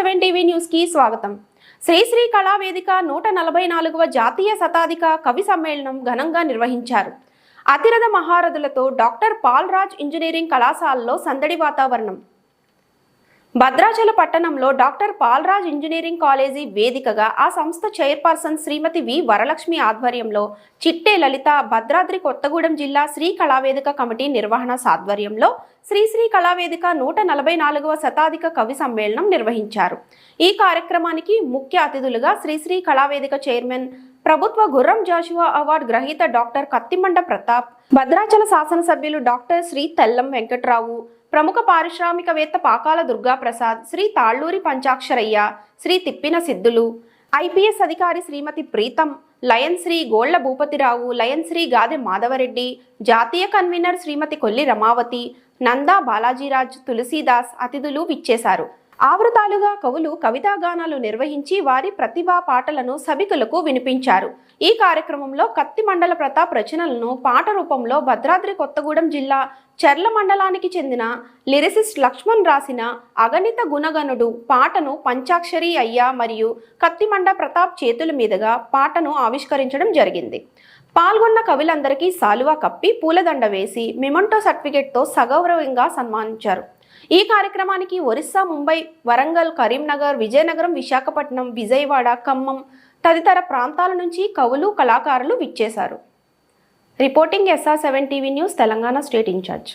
Seven TV న్యూస్కి స్వాగతం శ్రీశ్రీ కళావేదిక నూట నలభై నాలుగవ జాతీయ శతాధిక కవి సమ్మేళనం ఘనంగా నిర్వహించారు. అతిరథ మహారథులతో డాక్టర్ పాల్రాజ్ ఇంజనీరింగ్ కళాశాలలో సందడి వాతావరణం. భద్రాచల పట్టణంలో డాక్టర్ పాల్రాజ్ ఇంజనీరింగ్ కాలేజీ వేదికగా ఆ సంస్థ చైర్పర్సన్ శ్రీమతి వి వరలక్ష్మి ఆధ్వర్యంలో చిట్టే లలిత భద్రాద్రి కొత్తగూడెం జిల్లా శ్రీ కళావేదిక కమిటీ నిర్వహణ సాధ్వర్యంలో శ్రీశ్రీ కళావేదిక నూట నలభై నాలుగవ శతాధిక కవి సమ్మేళనం నిర్వహించారు. ఈ కార్యక్రమానికి ముఖ్య అతిథులుగా శ్రీశ్రీ కళావేదిక చైర్మన్ ప్రభుత్వ గుర్రం జాషువా అవార్డు గ్రహీత డాక్టర్ కత్తిమండ ప్రతాప్ భద్రాచల శాసనసభ్యులు డాక్టర్ శ్రీ తెల్లం వెంకట్రావు ప్రముఖ పారిశ్రామికవేత్త పాకాల దుర్గాప్రసాద్ శ్రీ తాళ్ళూరి పంచాక్షరయ్య శ్రీ తిప్పిన సిద్ధులు ఐపీఎస్ అధికారి శ్రీమతి ప్రీతం లయన్ శ్రీ గోళ్ళ భూపతిరావు లయన్ శ్రీ గాదె మాధవరెడ్డి జాతీయ కన్వీనర్ శ్రీమతి కొల్లి రమావతి నందా బాలాజీరాజ్ తులసీదాస్ అతిథులు విచ్చేశారు. ఆవృతాలుగా కవులు కవితాగానాలు నిర్వహించి వారి ప్రతిభా పాటలను సభికులకు వినిపించారు. ఈ కార్యక్రమంలో కత్తి మండల ప్రతాప్ రచనలను పాట రూపంలో భద్రాద్రి కొత్తగూడెం జిల్లా చర్ల మండలానికి చెందిన లిరిసిస్ట్ లక్ష్మణ్ రాసిన అగణిత గుణగణుడు పాటను పంచాక్షరి అయ్య మరియు కత్తిమండ ప్రతాప్ చేతుల మీదుగా పాటను ఆవిష్కరించడం జరిగింది. పాల్గొన్న కవులందరికీ సాలువా కప్పి పూలదండ వేసి మిమంటో సర్టిఫికెట్తో సగౌరవంగా సన్మానించారు. ఈ కార్యక్రమానికి ఒరిస్సా ముంబై వరంగల్ కరీంనగర్ విజయనగరం విశాఖపట్నం విజయవాడ ఖమ్మం తదితర ప్రాంతాల నుంచి కవులు కళాకారులు విచ్చేశారు. Reporting SR seven TV news Telangana state incharge.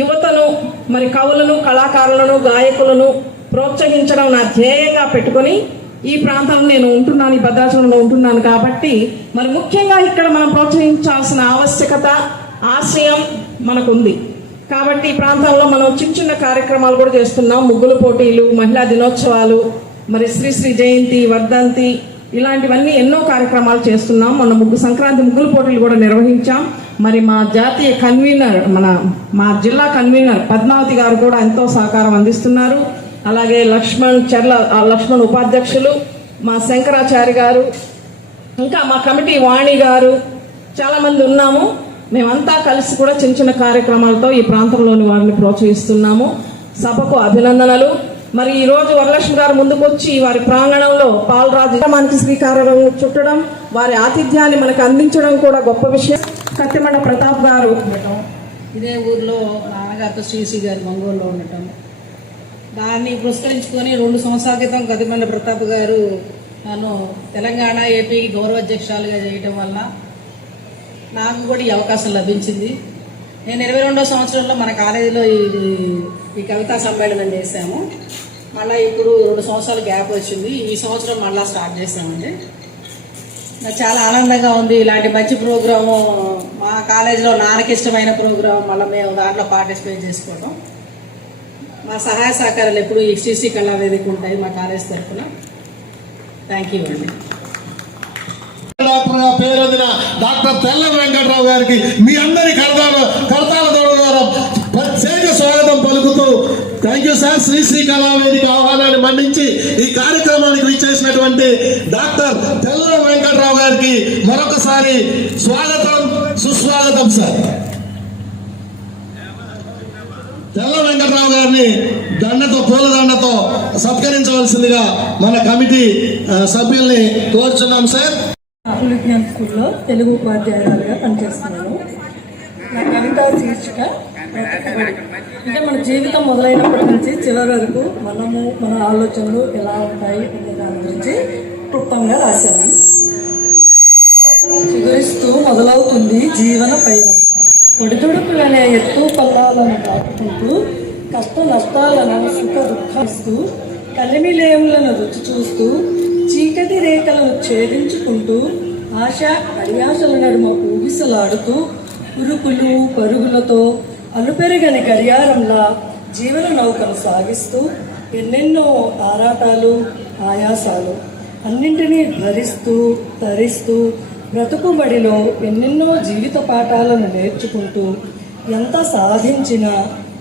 యువతను మరి కవులను కళాకారులను గాయకులను ప్రోత్సహించడం నా ధ్యేయంగా పెట్టుకొని ఈ ప్రాంతంలో నేను ఉంటున్నాను ఈ భద్రాచలంలో ఉంటున్నాను కాబట్టి మరి ముఖ్యంగా ఇక్కడ మనం ప్రోత్సహించాల్సిన ఆవశ్యకత ఆశయం మనకుంది. కాబట్టి ఈ ప్రాంతంలో మనం చిన్న చిన్న కార్యక్రమాలు కూడా చేస్తున్నాం. ముగ్గులు పోటీలు మహిళా దినోత్సవాలు మరి శ్రీశ్రీ జయంతి వర్ధంతి ఇలాంటివన్నీ ఎన్నో కార్యక్రమాలు చేస్తున్నాం. మొన్న ముగ్గు సంక్రాంతి ముగ్గులు పోటీలు కూడా నిర్వహించాం. మరి మా జాతీయ కన్వీనర్ మన మా జిల్లా కన్వీనర్ పద్మావతి గారు కూడా ఎంతో సహకారం అందిస్తున్నారు. అలాగే లక్ష్మణ్ చర్ల ఆ లక్ష్మణ్ ఉపాధ్యక్షులు మా శంకరాచారి గారు ఇంకా మా కమిటీ వాణి గారు చాలామంది ఉన్నాము. మేమంతా కలిసి కూడా చిన్న చిన్న కార్యక్రమాలతో ఈ ప్రాంతంలోని వారిని ప్రోత్సహిస్తున్నాము. సభకు అభినందనలు. మరి ఈ రోజు వరలక్ష్మి గారు ముందుకు వచ్చి వారి ప్రాంగణంలో పాలరాజు మనకి శ్రీకారం చుట్టడం వారి ఆతిథ్యాన్ని మనకు అందించడం కూడా గొప్ప విషయం. కత్తిమండ ప్రతాప్ గారు ఉండటం ఇదే ఊర్లో నాన్నగారితో శ్రీశ్రీ గారి మంగోలులో ఉండటం దాన్ని పురస్కరించుకొని రెండు సంవత్సరాల క్రితం గతిమండ ప్రతాప్ గారు నన్ను తెలంగాణ ఏపీ గౌరవాధ్యక్షురాలుగా చేయటం వల్ల నాకు కూడా ఈ అవకాశం లభించింది. నేను ఇరవై రెండో సంవత్సరంలో మన కాలేజీలో ఇది ఈ కవితా సమ్మేళనం చేశాము. మళ్ళీ ఇప్పుడు రెండు సంవత్సరాల గ్యాప్ వచ్చింది. ఈ సంవత్సరం మళ్ళీ స్టార్ట్ చేసామండి నాకు చాలా ఆనందంగా ఉంది. ఇలాంటి మంచి ప్రోగ్రాము మా కాలేజీలో నాన్నకి ఇష్టమైన ప్రోగ్రాం మళ్ళీ మేము దాంట్లో పార్టిసిపేట్ చేసుకోవడం మా సహాయ సహకారాలు ఎప్పుడు ఈ శ్రీశ్రీ కళా వేదిక ఉంటాయి మా కాలేజ్ తరఫున. థ్యాంక్ యూ అండి. డాక్టర్ పేరొందిన డాక్టర్ తెల్ల వెంకట్రావు గారికి మీ అందరి కర్తాల కర్తాల ద్వారా thank you sir Shri Shri Kalavedika ఆహ్వానాన్ని మన్నించి ఈ కార్యక్రమానికి విచ్చేసినటువంటి డాక్టర్ తెల్ల వెంకట్రావు గారికి మరొకసారి స్వాగతం సుస్వాగతం సార్ తెల్ల వెంకట్రావు గారిని దండతో పూల దండతో సత్కరించవలసిందిగా మన కమిటీ సభ్యుల్ని కోరుచున్నాం సార్ అప్పుల స్కూల్లో తెలుగు ఉపాధ్యాయురాలుగా పనిచేస్తున్నాను. నా కవిత శీర్షిక అంటే మన జీవితం మొదలైనప్పటి నుంచి చివరి వరకు మనము మన ఆలోచనలు ఎలా ఉంటాయి అనే దాని గురించి క్లుప్తంగా రాశాను. చిగురిస్తూ మొదలవుతుంది జీవన పయనం. ఒడిదుడుకులనే ఎత్తు పల్లాలను దాటుకుంటూ కష్ట నష్టాలను సుఖ దుఃఖిస్తూ కలిమిలేములను రుచి చూస్తూ చీకటి రేఖలను ఛేదించుకుంటూ ఆశ అడియాసల నడుమ ఊగిసలాడుతూ ఉరుకులు పరుగులతో అలుపెరగని గడియారంలా జీవన నౌకను సాగిస్తూ ఎన్నెన్నో ఆరాటాలు ఆయాసాలు అన్నింటినీ భరిస్తూ తరిస్తూ బ్రతుకుబడిలో ఎన్నెన్నో జీవిత పాఠాలను నేర్చుకుంటూ ఎంత సాధించినా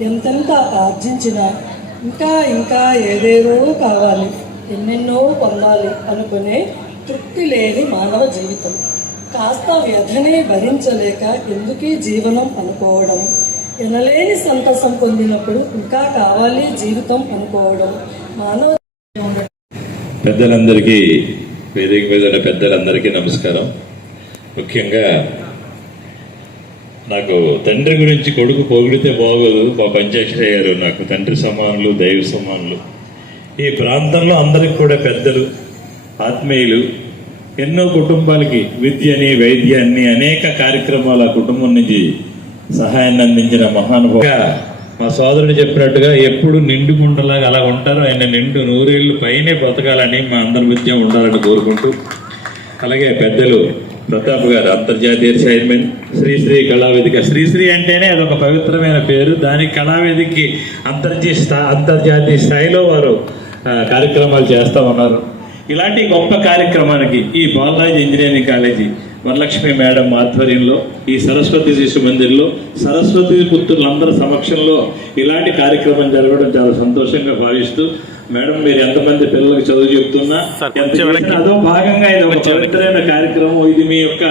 ఎంతెంత ఆర్జించినా ఇంకా ఇంకా ఏదేదో కావాలి ఎన్నెన్నో పొందాలి అనుకునే తృప్తి లేని మానవ జీవితం. కాస్త వ్యధనే భరించలేక ఎందుకీ జీవనం అనుకోవడం? ఎనలేని సంతసం పొందినప్పుడు ఇంకా కావాలి జీవితం అనుకోవడం. మానవ పెద్దలందరికీ వేదిక మీద ఉన్న పెద్దలందరికీ నమస్కారం. ముఖ్యంగా నాకు తండ్రి గురించి కొడుకు పొగిడితే బాగోదు మా పంచాక్షరయ్య గారు నాకు తండ్రి సమానులు దైవ సమానులు. ఈ ప్రాంతంలో అందరికి కూడా పెద్దలు ఆత్మీయులు ఎన్నో కుటుంబాలకి విద్యని వైద్యాన్ని అనేక కార్యక్రమాలు ఆ కుటుంబం నుంచి సహాయాన్ని అందించిన మహానుభావ మా సోదరుడు చెప్పినట్టుగా ఎప్పుడు నిండు గుండలాగా అలా ఉంటారు. ఆయన నిండు నూరేళ్ళు పైనే బ్రతకాలని మా అందరి మధ్య ఉండాలని కోరుకుంటూ అలాగే పెద్దలు ప్రతాప్ గారు అంతర్జాతీయ చైర్మన్ శ్రీశ్రీ కళావేదిక. శ్రీశ్రీ అంటేనే అదొక పవిత్రమైన పేరు. దానికి కళావేదికకి అంతర్జాతీయ స్థా అంతర్జాతీయ స్థాయిలో వారు కార్యక్రమాలు చేస్తూ ఉన్నారు. ఇలాంటి గొప్ప కార్యక్రమానికి ఈ Balaraj engineering college Varalakshmi madam ఆధ్వర్యంలో ఈ సరస్వతి శిశు మందిర్లో సరస్వతి పుత్రులందరి సమక్షంలో ఇలాంటి కార్యక్రమం జరగడం చాలా సంతోషంగా భావిస్తూ మేడం మీరు ఎంతమంది పిల్లలకు చదువు చెప్తున్నా అదో భాగంగా ఇది ఒక పవిత్రమైన కార్యక్రమం. ఇది మీ యొక్క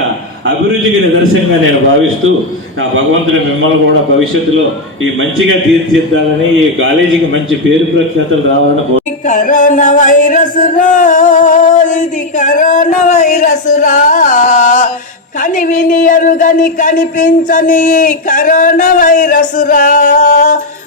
అభిరుచికి నిదర్శనంగా నేను భావిస్తూ నా భగవంతుడు మిమ్మల్ని కూడా భవిష్యత్తులో ఈ మంచిగా తీర్చిద్దాలని ఈ కాలేజీకి మంచి పేరు ప్రఖ్యాతలు రావాలని కరోనా వైరస్ రా ఇది కరోనా వైరస్ రా. కని విని ఎరుగని కనిపించని కరోనా వైరస్ రా.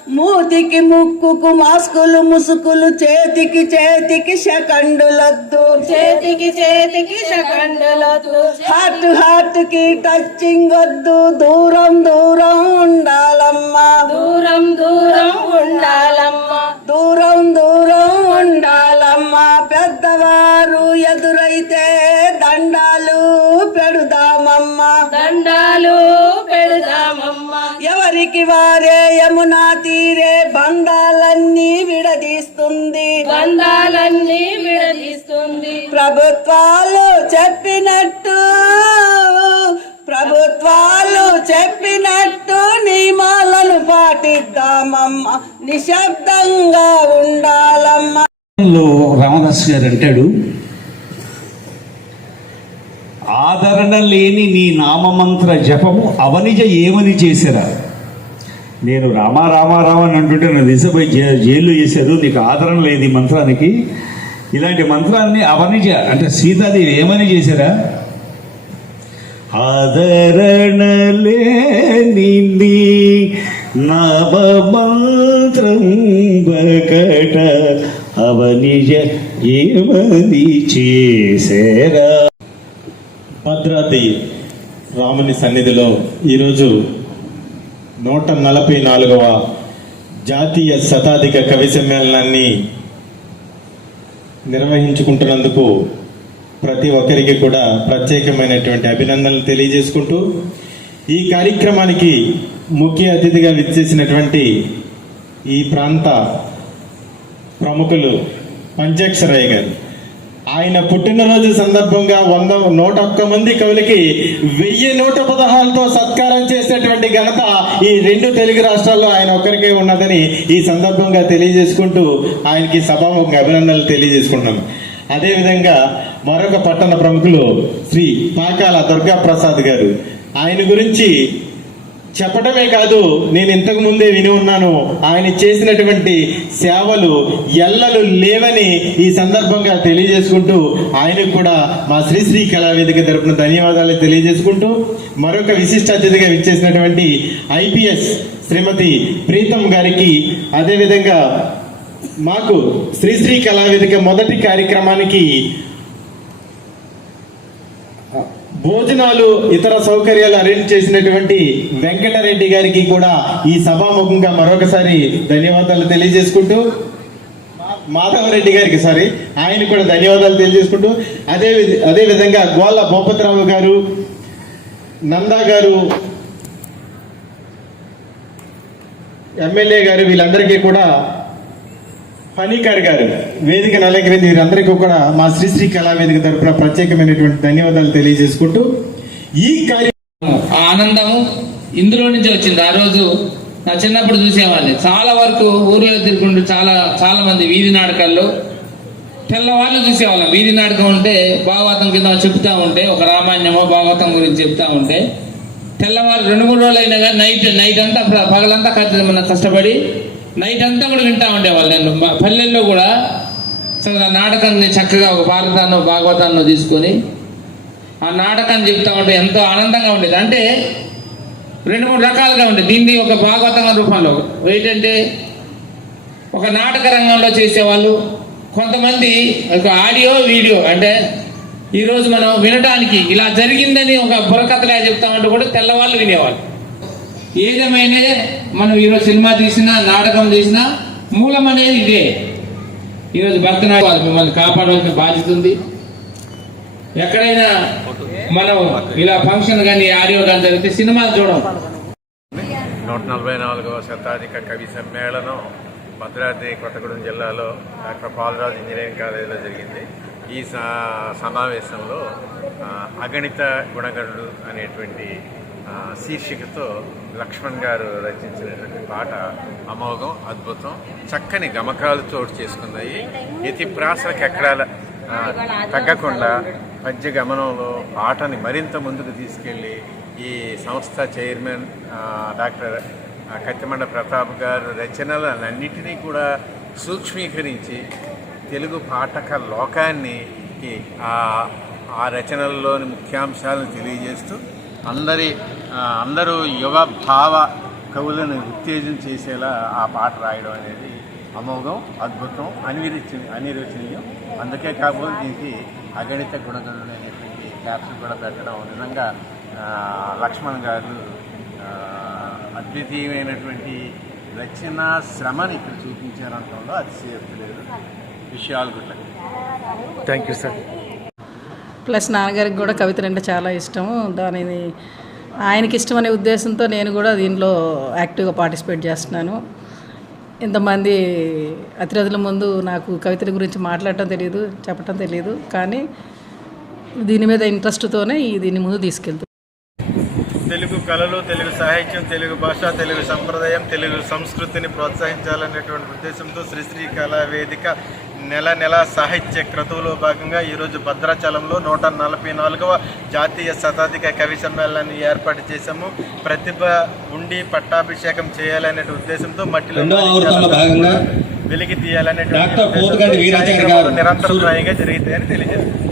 మూతికి ముక్కుకు మాస్కులు ముసుకులు చేతికి చేతికి సెకండులొద్దు చేతికి చేతికి సెకండ్లొద్దు హార్ట్ హార్ట్కి టచింగ్ వద్దు దూరం దూరం ఉండాలమ్మా. దూరం దూరం ఉండాలమ్మా. దూరం దూరం ఉండాలమ్మా. పెద్దవారు ఎదురైతే దండాలు పెడుదామమ్మా. దండాలు ఎవరికి వారే యమునా తీరే బంధాలన్నీ విడదీస్తుంది. బంధాలన్నీ విడదీస్తుంది. ప్రభుత్వాలు చెప్పినట్టు ప్రభుత్వాలు చెప్పినట్టు నియమాలను పాటిద్దామమ్మా. నిశ్శబ్దంగా ఉండాలమ్మా. రామదాస్ గారు అంటాడు ఆదరణ లేని నీ నామమంత్ర జపము అవనిజ ఏమని చేసిరా? నేను రామా రామా రామ అని అంటుంటే నన్ను దిశపై జై జైల్లో చేశారు. నీకు ఆదరణ లేదు ఈ మంత్రానికి. ఇలాంటి మంత్రాన్ని అవనిజ అంటే సీతాదేవి ఏమని చేశారా? ఆదరణ లేని నీ బకట అవనిజ ఏమని చేశారా? భద్రాద్రి రాముని సన్నిధిలో ఈరోజు నూట నలభై నాలుగవ జాతీయ శతాధిక కవి సమ్మేళనాన్ని నిర్వహించుకుంటున్నందుకు ప్రతి ఒక్కరికి కూడా ప్రత్యేకమైనటువంటి అభినందనలు తెలియజేసుకుంటూ ఈ కార్యక్రమానికి ముఖ్య అతిథిగా విచ్చేసినటువంటి ఈ ప్రాంత ప్రముఖులు పంచాక్షరయ్య గారు. ఆయన పుట్టినరోజు సందర్భంగా వంద నూట ఒక్క మంది కవులకి వెయ్యి నూట పదహారుతో సత్కారం చేసేటువంటి ఘనత ఈ రెండు తెలుగు రాష్ట్రాల్లో ఆయన ఒక్కరికే ఉన్నదని ఈ సందర్భంగా తెలియజేసుకుంటూ ఆయనకి సభాముఖ అభినందనలు తెలియజేసుకుంటున్నాం. అదేవిధంగా మరొక పట్టణ ప్రముఖులు శ్రీ పాకాల దుర్గా ప్రసాద్ గారు. ఆయన గురించి చెప్పడమే కాదు నేను ఇంతకు ముందే విని ఉన్నాను. ఆయన చేసినటువంటి సేవలు ఎల్లలు లేవని ఈ సందర్భంగా తెలియజేసుకుంటూ ఆయనకు కూడా మా శ్రీశ్రీ కళావేదిక తరపున ధన్యవాదాలు తెలియజేసుకుంటూ మరొక విశిష్ట అతిథిగా విచ్చేసినటువంటి ఐపీఎస్ శ్రీమతి ప్రీతం గారికి అదేవిధంగా మాకు శ్రీశ్రీ కళావేదిక మొదటి కార్యక్రమానికి భోజనాలు ఇతర సౌకర్యాలు అరేంజ్ చేసినటువంటి వెంకటరెడ్డి గారికి కూడా ఈ సభాముఖంగా మరొకసారి ధన్యవాదాలు తెలియజేసుకుంటూ మాధవరెడ్డి గారికి సారీ ఆయన కూడా ధన్యవాదాలు తెలియజేసుకుంటూ అదే అదే విధంగా గోళ్ళ భూపతిరావు గారు నందా గారు ఎమ్మెల్యే గారు వీళ్ళందరికీ కూడా ఫణికర్ గారు వేదికను అలంకరించి వీరందరికీ కూడా మా శ్రీశ్రీ కళా వేదిక తరఫున ప్రత్యేకమైనటువంటి ధన్యవాదాలు తెలియజేసుకుంటూ ఈ కార్య ఆనందము ఇందులో నుంచి వచ్చింది. ఆ రోజు నా చిన్నప్పుడు చూసేవాడిని. చాలా వరకు ఊర్లో తిరుగుంటూ చాలా చాలా మంది వీధి నాటకాల్లో తెల్లవాళ్ళు చూసేవాళ్ళం. వీధి నాటకం ఉంటే భాగవతం కింద చెప్తా ఉంటే ఒక రామాయణమో భాగవతం గురించి చెప్తా ఉంటే తెల్లవారు రెండు మూడు రోజులు అయినా కానీ నైట్ నైట్ అంతా పగలంతా మన కష్టపడి నైట్ అంతా కూడా వింటా ఉండేవాళ్ళు నేను. పల్లెల్లో కూడా అసలు ఆ నాటకాన్ని చక్కగా ఒక భారతాన్నో భాగవతాన్నో తీసుకొని ఆ నాటకాన్ని చెప్తా ఉంటే ఎంతో ఆనందంగా ఉండేది. అంటే రెండు మూడు రకాలుగా ఉండేది. దీన్ని ఒక భాగవతం రూపంలో ఏంటంటే ఒక నాటక రంగంలో చేసేవాళ్ళు. కొంతమంది ఒక ఆడియో వీడియో అంటే ఈరోజు మనం వినడానికి ఇలా జరిగిందని ఒక బుర్రకథలా చెప్తామంటే కూడా తెల్లవాళ్ళు వినేవాళ్ళు. ఏదేమైనా మనం ఈరోజు సినిమా తీసినా నాటకం తీసినా మూలం అనేది ఇదే. ఈరోజు భరతనాట్యం మిమ్మల్ని కాపాడవలసిన బాధ్యత ఉంది. ఎక్కడైనా మనం ఇలా ఫంక్షన్ కానీ ఆడియో కానీ జరిగితే సినిమాలు చూడం. నూట నలభై నాలుగవ శతాధిక కవి సమ్మేళనం భద్రాద్రి కొత్తగూడెం జిల్లాలో డాక్టర్ పాలరాజు ఇంజనీరింగ్ కాలేజీలో జరిగింది. ఈ సమావేశంలో అగణిత గుణగణుడు అనేటువంటి శీర్షికతో లక్ష్మణ్ గారు రచించినటువంటి పాట అమోఘం అద్భుతం చక్కని గమకాలు చోటు చేసుకున్నాయి. ఇతి ప్రాసలకు ఎక్కడ తగ్గకుండా పద్య గమనంలో పాటని మరింత ముందుకు తీసుకెళ్ళి ఈ సంస్థ చైర్మన్ డాక్టర్ కత్తిమండ ప్రతాప్ గారు రచనలన్నింటినీ కూడా సూక్ష్మీకరించి తెలుగు పాఠక లోకాన్ని ఆ ఆ రచనల్లోని ముఖ్యాంశాలను తెలియజేస్తూ అందరి అందరూ యువ భావ కవులను ఉత్తేజం చేసేలా ఆ పాట రాయడం అనేది అమోఘం అద్భుతం అనిరిచి అనిరుచనీయం. అందుకే కాకపోతే దీనికి అగణిత గుణగణులు అనేటువంటి క్యాప్షన్ కూడా పెట్టడం. నిజంగా లక్ష్మణ్ గారు అద్వితీయమైనటువంటి రచన శ్రమని ఇక్కడ చూపించారనడంలో అతిశయోక్తి లేదు. విషయాలు గుట్ల థ్యాంక్ యూ సార్ ప్లస్ నాన్నగారికి కూడా కవితలు అంటే చాలా ఇష్టం దానిని ఆయనకి ఇష్టం అనే ఉద్దేశంతో నేను కూడా దీనిలో యాక్టివ్గా పార్టిసిపేట్ చేస్తున్నాను. ఇంతమంది అతిరథుల ముందు నాకు కవితల గురించి మాట్లాడటం తెలియదు చెప్పటం తెలియదు కానీ దీని మీద ఇంట్రెస్ట్తోనే ఈ దీన్ని ముందు తీసుకెళ్తాను తెలుగు కళలు తెలుగు సాహిత్యం తెలుగు భాష తెలుగు సంప్రదాయం తెలుగు సంస్కృతిని ప్రోత్సహించాలనేటువంటి ఉద్దేశంతో శ్రీశ్రీ కళా వేదిక నెల నెల సాహిత్య క్రతువులో భాగంగా ఈరోజు భద్రాచలంలో నూట నలభై నాలుగవ జాతీయ శతాధిక కవి సమ్మేళనాన్ని ఏర్పాటు చేశాము. ప్రతిభ ఉండి పట్టాభిషేకం చేయాలనే ఉద్దేశంతో మట్టిలో రెండో ఆవృత్తంలో భాగంగా వెలికి తీయాలనే డాక్టర్ పోతుగంటి వీరాచార్య గారు నిరంతరం జరిగితే అని తెలియజేస్తుంది